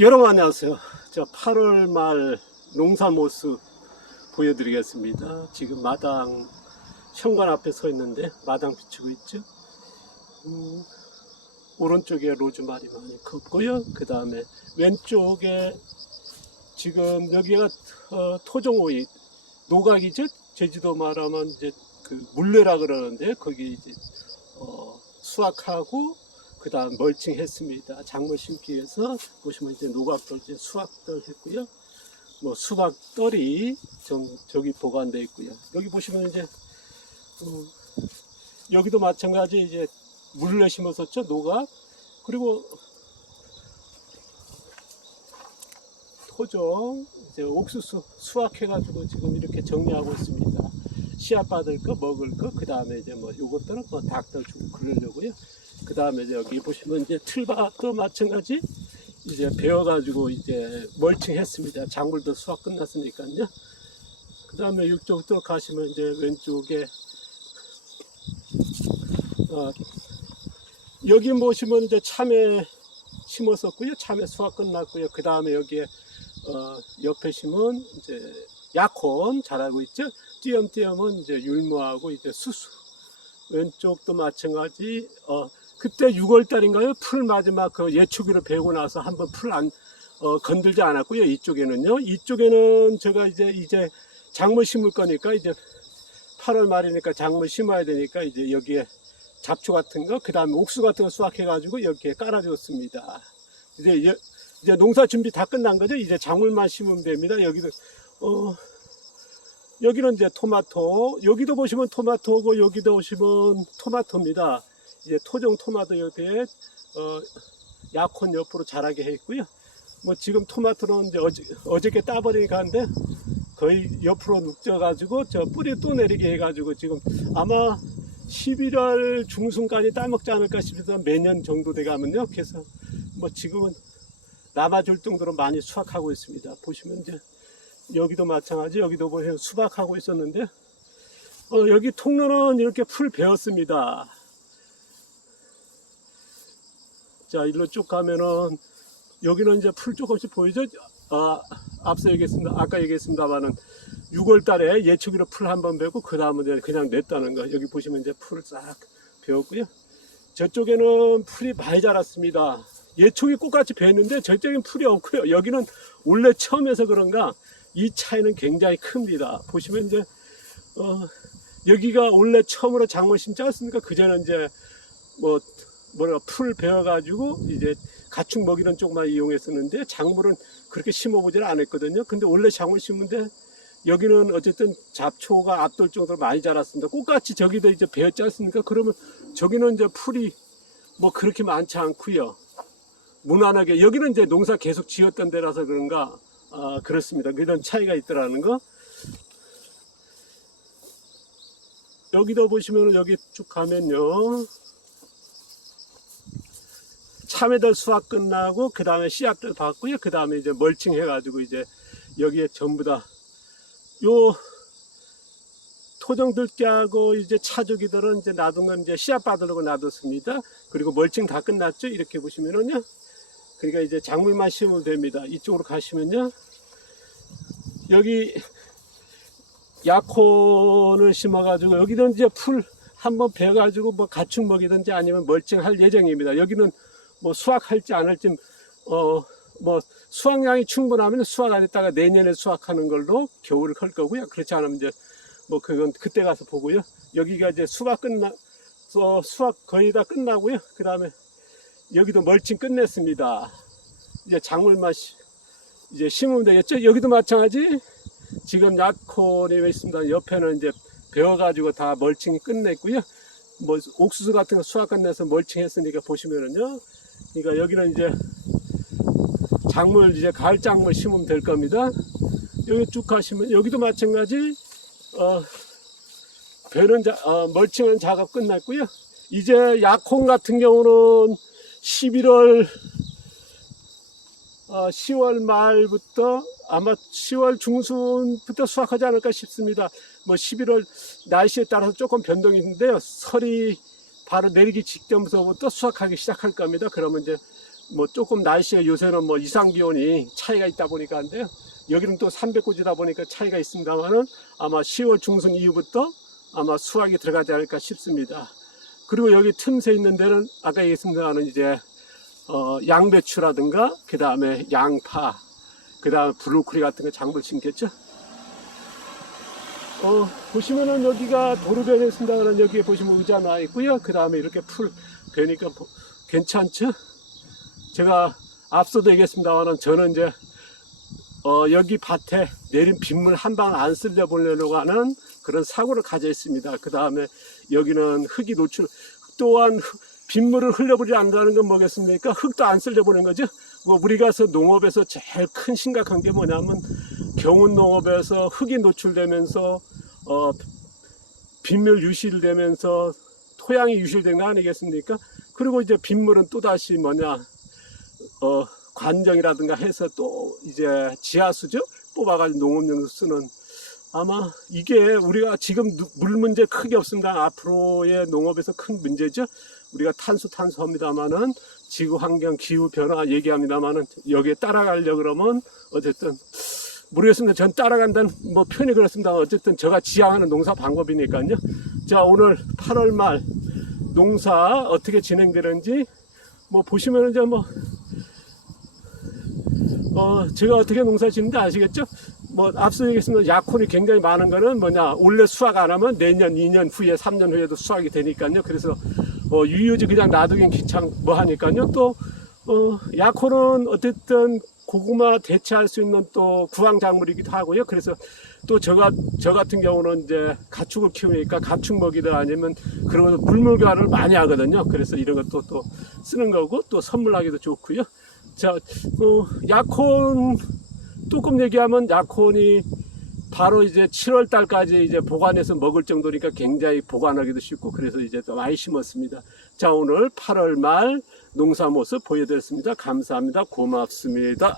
여러분 안녕하세요. 저 8월 말 농사 모습 보여드리겠습니다. 지금 마당 현관 앞에 서 있는데 마당 비추고 있죠. 음, 오른쪽에 로즈마리 많이 컸고요. 그 다음에 왼쪽에 지금 여기가 어, 토종오이 노각이죠. 제주도 말하면 이제 그 물레라 그러는데 거기 이제 어, 수확하고 그 다음 멀칭 했습니다. 작물 심기 위해서 보시면 이제 노각들 이제 수확들 했고요. 뭐 수박떨이 정, 저기 보관되어 있고요. 여기 보시면 이제 음, 여기도 마찬가지 이제 물을 심었었죠 노각 그리고 토종 이제 옥수수 수확해가지고 지금 이렇게 정리하고 있습니다. 씨앗 받을 거 먹을 거그 다음에 이제 뭐 요것들은 뭐 닭들 주고 그러려고요. 그 다음에 이제 여기 보시면 이제 틀밭도 마찬가지 이제 베어가지고 이제 멀칭했습니다. 작물도 수확 끝났으니까요. 그 다음에 이쪽으로 가시면 이제 왼쪽에 어, 여기 보시면 이제 참외 심었었고요. 참외 수확 끝났고요. 그 다음에 여기에 어, 옆에 심은 이제 약혼 자라고 있죠. 띄엄띄엄은 이제 율무하고 이제 수수. 왼쪽도 마찬가지. 어, 그때 6월 달인가요? 풀 마지막 그 예초기로 베고 나서 한번 풀 안, 어, 건들지 않았고요. 이쪽에는요. 이쪽에는 제가 이제, 이제 작물 심을 거니까 이제 8월 말이니까 작물 심어야 되니까 이제 여기에 잡초 같은 거, 그 다음에 옥수 같은 거 수확해가지고 여기에 깔아줬습니다. 이제, 여- 이제 농사 준비 다 끝난 거죠. 이제 작물만 심으면 됩니다. 여기도, 어, 여기는 이제 토마토, 여기도 보시면 토마토고, 여기도 보시면 토마토입니다. 이제 토종 토마토 옆에, 어, 약혼 옆으로 자라게 했고요. 뭐 지금 토마토는 이제 어저, 어저께 따버리니까 한데, 거의 옆으로 눕져가지고, 저 뿌리 또 내리게 해가지고, 지금 아마 11월 중순까지 따먹지 않을까 싶어서 매년 정도 돼가면요. 그래서 뭐 지금은 남아줄 정도로 많이 수확하고 있습니다. 보시면 이제 여기도 마찬가지 여기도 보세요 수박하고 있었는데 어, 여기 통로는 이렇게 풀 베었습니다. 자 일로 쭉 가면은 여기는 이제 풀 조금씩 보이죠? 아, 앞서 얘기했습니다. 아까 얘기했습니다만은 6월 달에 예초기로 풀 한 번 베고 그 다음은 그냥 냈다는 거. 여기 보시면 이제 풀싹 베었고요. 저쪽에는 풀이 많이 자랐습니다. 예초기 꽃같이 베었는데 저쪽엔 풀이 없고요. 여기는 원래 처음에서 그런가 이 차이는 굉장히 큽니다. 보시면 이제 어, 여기가 원래 처음으로 작물 심지 않습니까? 그전에 이제 뭐 뭐라 풀 베어가지고 이제 가축 먹이는 쪽만 이용했었는데 작물은 그렇게 심어보질 않았거든요. 근데 원래 작물 심는데 여기는 어쨌든 잡초가 압돌 정도로 많이 자랐습니다. 꽃같이 저기도 이제 베었지 않습니까? 그러면 저기는 이제 풀이 뭐 그렇게 많지 않고요. 무난하게 여기는 이제 농사 계속 지었던 데라서 그런가 아, 그렇습니다. 그런 차이가 있더라는 거. 여기도 보시면 여기 쭉 가면요. 참외들 수확 끝나고 그 다음에 씨앗들 받고요. 그 다음에 이제 멀칭 해가지고 이제 여기에 전부 다 요 토종 들깨하고 이제 차조기들은 이제 놔둔 건 이제 씨앗 받으려고 놔뒀습니다. 그리고 멀칭 다 끝났죠. 이렇게 보시면은요. 그러니까 이제 작물만 심으면 됩니다. 이쪽으로 가시면요. 여기 약혼을 심어가지고 여기는 이제 풀 한번 베어가지고 뭐 가축 먹이든지 아니면 멀칭할 예정입니다. 여기는 뭐 수확할지 안 할지 어 뭐 수확량이 충분하면 수확 안 했다가 내년에 수확하는 걸로 겨울을 컬 거고요. 그렇지 않으면 이제 뭐 그건 그때 가서 보고요. 여기가 이제 수확 끝나 어, 수확 거의 다 끝나고요. 그 다음에 여기도 멀칭 끝냈습니다. 이제 작물만 시- 이제 심으면 되겠죠. 여기도 마찬가지. 지금 약혼이 왜 있습니다. 옆에는 이제 베어가지고 다 멀칭이 끝냈고요. 뭐 옥수수 같은 거 수확 끝내서 멀칭했으니까 보시면은요. 그러니까 여기는 이제 작물 이제 가을 작물 심으면 될 겁니다. 여기 쭉 가시면 여기도 마찬가지. 어, 배는 자, 어, 멀칭은 작업 끝났고요. 이제 약혼 같은 경우는 11월 어, 10월 말부터 아마 10월 중순부터 수확하지 않을까 싶습니다. 뭐 11월 날씨에 따라서 조금 변동이 있는데요. 설이 바로 내리기 직전부터 수확하기 시작할 겁니다. 그러면 이제 뭐 조금 날씨가 요새는 뭐 이상 기온이 차이가 있다 보니까 한데요. 여기는 또 300고지다 보니까 차이가 있습니다만은 아마 10월 중순 이후부터 아마 수확이 들어가지 않을까 싶습니다. 그리고 여기 틈새 있는 데는 아까 얘기했습니다만은 이제 어, 양배추라든가 그 다음에 양파 그 다음에 브로콜리 같은 거 장물 심겠죠. 어, 보시면은 여기가 도로변에 있습니다만 여기 보시면 의자 나 있고요. 그 다음에 이렇게 풀 되니까 보- 괜찮죠? 제가 앞서도 얘기했습니다만은 저는 이제 어, 여기 밭에 내린 빗물 한 방 안 쓸려 보려고 하는 그런 사고를 가져 있습니다. 그 다음에 여기는 흙이 노출, 또한 흙- 빗물을 흘려버리지 않는다는 건 뭐겠습니까? 흙도 안 쓸려 보는 거죠. 뭐 우리가서 농업에서 제일 큰 심각한 게 뭐냐면 경운 농업에서 흙이 노출되면서 어, 빗물 유실되면서 토양이 유실된 거 아니겠습니까? 그리고 이제 빗물은 또 다시 뭐냐 어, 관정이라든가 해서 또 이제 지하수죠 뽑아가지고 농업용으로 쓰는 아마 이게 우리가 지금 누- 물 문제 크게 없습니다. 앞으로의 농업에서 큰 문제죠. 우리가 탄소 탄소합니다마는 지구 환경 기후 변화 얘기합니다마는 여기에 따라가려 그러면 어쨌든 모르겠습니다. 전 따라간다는 뭐 표현이 그렇습니다. 어쨌든 제가 지향하는 농사 방법이니까요. 자 오늘 8월 말 농사 어떻게 진행되는지 뭐 보시면 이제 뭐 어, 제가 어떻게 농사 짓는지 아시겠죠? 뭐, 앞서 얘기했습니다. 약혼이 굉장히 많은 거는 뭐냐, 올해 수확 안 하면 내년, 2년 후에, 3년 후에도 수확이 되니까요. 그래서, 어, 유유지 그냥 놔두긴 귀찮, 뭐 하니까요. 또, 어, 약혼은 어쨌든 고구마 대체할 수 있는 또 구황 작물이기도 하고요. 그래서 또 저가, 저 같은 경우는 이제 가축을 키우니까 가축 먹이든 아니면 그런 물물관을 많이 하거든요. 그래서 이런 것도 또 쓰는 거고 또 선물하기도 좋고요. 자, 어, 약혼 조금 얘기하면 약혼이 바로 이제 7월 달까지 이제 보관해서 먹을 정도니까 굉장히 보관하기도 쉽고 그래서 이제 또 많이 심었습니다. 자, 오늘 8월 말 농사 모습 보여드렸습니다. 감사합니다. 고맙습니다.